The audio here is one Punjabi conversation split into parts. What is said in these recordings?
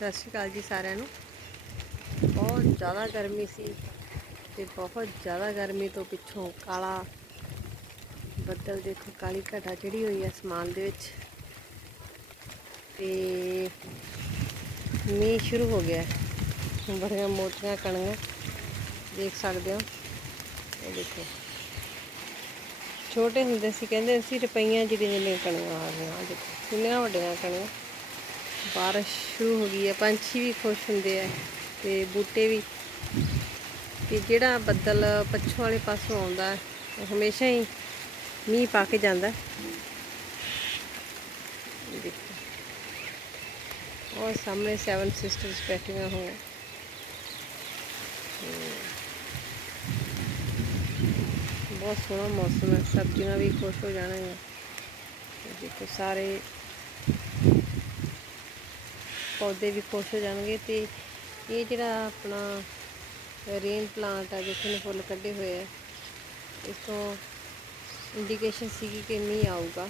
ਸਤਿ ਸ਼੍ਰੀ ਅਕਾਲ ਜੀ ਸਾਰਿਆਂ ਨੂੰ। ਬਹੁਤ ਜ਼ਿਆਦਾ ਗਰਮੀ ਸੀ ਤੇ ਬਹੁਤ ਜ਼ਿਆਦਾ ਗਰਮੀ ਤੋਂ ਪਿੱਛੋਂ ਕਾਲਾ ਬੱਦਲ ਦੇਖੋ, ਕਾਲੀ ਘਟਾ ਚੜੀ ਹੋਈ ਹੈ ਅਸਮਾਨ ਦੇ ਵਿੱਚ। ਤੇ ਮੀਂਹ ਸ਼ੁਰੂ ਹੋ ਗਿਆ। ਬੜੀਆਂ ਮੋਟੀਆਂ ਕਣੀਆਂ ਦੇਖ ਸਕਦੇ ਹੋ। ਇਹ ਦੇਖੋ। ਛੋਟੇ ਹੁੰਦੇ ਸੀ, ਕਹਿੰਦੇ ਸੀ ਰੁਪਈਆਂ ਜਿਹੜੀਆਂ ਜਿਹੜੀਆਂ ਕਣੀਆਂ ਆ ਗਈਆਂ, ਆਹ ਦੇਖੋ, ਕਿੰਨੀਆਂ ਵੱਡੀਆਂ ਕਣੀਆਂ। ਬਾਰਿਸ਼ ਸ਼ੁਰੂ ਹੋ ਗਈ ਹੈ, ਪੰਛੀ ਵੀ ਖੁਸ਼ ਹੁੰਦੇ ਆ ਤੇ ਬੂਟੇ ਵੀ। ਤੇ ਜਿਹੜਾ ਬੱਦਲ ਪੱਛੋਂ ਵਾਲੇ ਪਾਸੋਂ ਆਉਂਦਾ, ਉਹ ਹਮੇਸ਼ਾ ਹੀ ਮੀਂਹ ਪਾ ਕੇ ਜਾਂਦਾ। ਦੇਖੋ। ਉਹ ਸਾਹਮਣੇ ਸੈਵਨ ਸਿਸਟਰਸ ਬੈਠੀਆਂ ਹੋਈਆਂ। ਬਹੁਤ ਸੋਹਣਾ ਮੌਸਮ ਹੈ, ਸਬਜ਼ੀਆਂ ਵੀ ਖੁਸ਼ ਹੋ ਜਾਣਗੀਆਂ। ਇਹ ਦੇਖੋ ਸਾਰੇ ਪੌਦੇ ਵੀ ਖੁਸ਼ ਹੋ ਜਾਣਗੇ ਤੇ ਇਹ ਜਿਹੜਾ ਆਪਣਾ ਰੇਨ ਪਲਾਂਟ ਆ ਜਿੱਥੇ ਨੇ ਫੁੱਲ ਕੱਢੇ ਹੋਏ ਆ ਇਸ ਤੋਂ ਇੰਡੀਕੇਸ਼ਨ ਸੀਗੀ ਕਿ ਮੀਂਹ ਆਊਗਾ।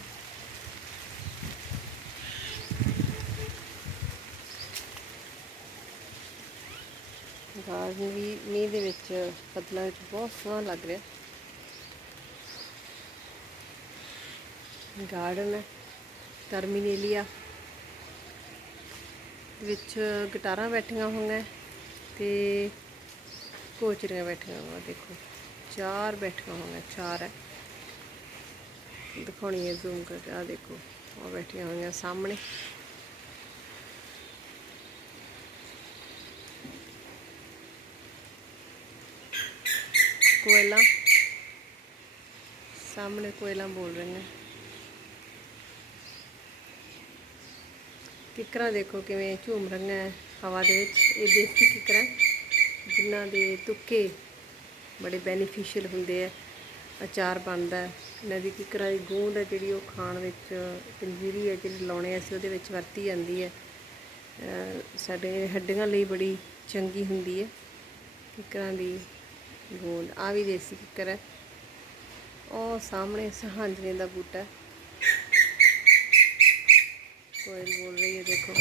ਗਾਰਡਨ ਵੀ ਮੀਂਹ ਦੇ ਵਿੱਚ ਬੱਦਲਾਂ ਵਿੱਚ ਬਹੁਤ ਸੋਹਣਾ ਲੱਗ ਰਿਹਾ। ਗਾਰਡਨ ਹੈ ਟਰਮੀਨੇਲੀਆ ਵਿੱਚ ਗਿਟਾਰਾਂ ਬੈਠੀਆਂ ਹੋਈਆਂ ਤੇ ਕੋਚਰੀਆਂ ਬੈਠੀਆਂ ਹੋਈਆਂ ਦੇਖੋ। ਚਾਰ ਬੈਠੀਆਂ ਹੋਈਆਂ ਚਾਰ ਹੈ। ਦਿਖਾਉਣੀ ਹੈ ਜ਼ੂਮ ਕਰਕੇ ਆ ਦੇਖੋ ਉਹ ਬੈਠੀਆਂ ਹੋਈਆਂ ਸਾਹਮਣੇ। ਕੋਇਲਾਂ। ਸਾਹਮਣੇ ਕੋਇਲਾਂ ਬੋਲ ਰਹੀਆਂ ਕਿਕਰਾਂ ਦੇਖੋ ਕਿਵੇਂ ਝੂਮ ਰਹੀਆਂ ਹਵਾ ਦੇ ਵਿੱਚ। ਇਹ ਦੇਸੀ ਕਿਕਰਾਂ ਜਿਨ੍ਹਾਂ ਦੇ ਤੁੱਕੇ ਬੜੇ ਬੈਨੀਫੀਸ਼ੀਅਲ ਹੁੰਦੇ ਆ ਅਚਾਰ ਬਣਦਾ ਹੈ। ਇਹਨਾਂ ਦੀ ਕਿਕਰਾਂ ਦੀ ਗੂੰਦ ਹੈ ਜਿਹੜੀ ਉਹ ਖਾਣ ਵਿੱਚ ਪੰਜੀਰੀ ਹੈ ਜਿਹੜੀ ਲਾਉਣੇ ਅਸੀਂ ਉਹਦੇ ਵਿੱਚ ਵਰਤੀ ਜਾਂਦੀ ਹੈ ਸਾਡੇ ਹੱਡੀਆਂ ਲਈ ਬੜੀ ਚੰਗੀ ਹੁੰਦੀ ਹੈ ਕਿਕਰਾਂ ਦੀ ਗੂੰਦ। ਆ ਵੀ ਦੇਸੀ ਕਿਕਰ ਹੈ ਉਹ ਸਾਹਮਣੇ ਸਹਾਂਜਣੇ ਦਾ ਬੂਟਾ ਹੈ। ਕੋਇਲ ਬੋਲ ਰਹੀ ਹੈ ਦੇਖੋ